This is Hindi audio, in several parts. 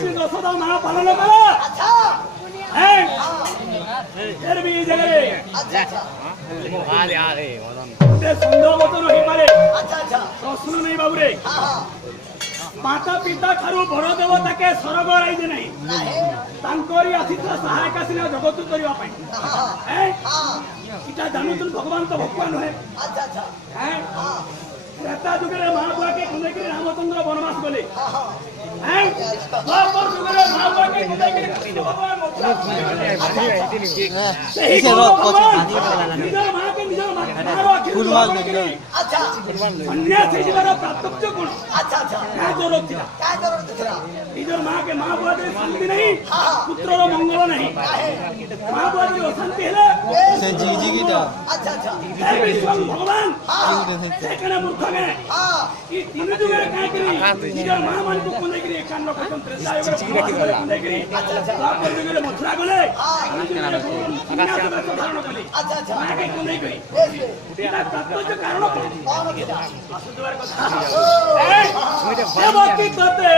श्री यशोदा मां पालन करो। अच्छा हैं फिर भी जगह अच्छा अच्छा ते संदेह मत रही पारे। अच्छा अच्छा प्रश्न नहीं बाबू रे हाँ हाँ माता पिता ठारू बड़ देवता के स्वर्ग राइजे नहीं नहीं तांकोरी आसीथिला सहायक आसीना जगत करिवा पई हाँ हैं हाँ इटा जानुतुन भगवान तो भगवान है अच्छा अच्छा हैं हाँ त्रेता जुगरे महाबुआ के कुंदैकरी रामचंद्र वनवास गले हाँ हाँ हैं द्वापर जुगरे महाबुआ के कुंदैकरी कृष्ण भगवान मथुरा सही भगवान निजर मां के निजर मारो फूल माल अच्छा सन्यासी जीवन प्राप्त गुण अच्छा अच्छा क्या जरूरत थी क्या जरूरत थी निजर मां के मां बुआ दे शांति नहीं हाँ पुत्र रो मंगल नहीं मां बुआ दे शांति हेले से जी की दा अच्छा अच्छा हे विश्व भगवान हाँ सेकने मूर्ख में हाँ ई तीन जुगरे काय करी निजर मां मान को कुंदैकरी एकान्न कोटम त्रेता युगरे कुंदैकरी द्वापर जुगरे मथुरा गले सन्यासी वेश धारण कले अच्छा अच्छा मां के कुंदैकरी बेस बेस इता तात्पर्य कारण कौन कौन किया वासुदेवर कथा देवकी तते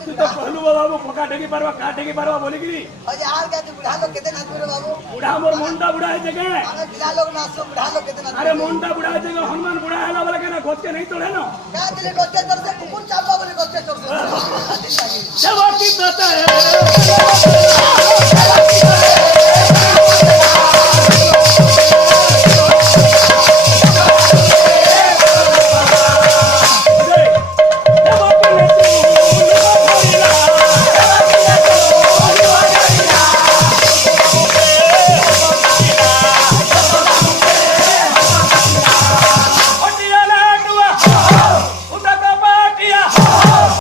तू तो कहलु बाबू पका ढेकी पारवा का ढेकी पारवा बोली गिरी अरे यार क्या तू बुढ़ा लोग कितने नाच रहे बाबू बुढ़ा मोर मुंडा बुढ़ा है जगह हमें पिला लोग नाचो बुढ़ा लोग कितने नाच अरे मुंडा बुढ़ा है जगह हनुमान बुढ़ा है ना बोले के ना खोज के नहीं तोड़े ना क्या दिले गोस्ते तर से कुकुर चापा बोले गोस्ते तर से देवकी तते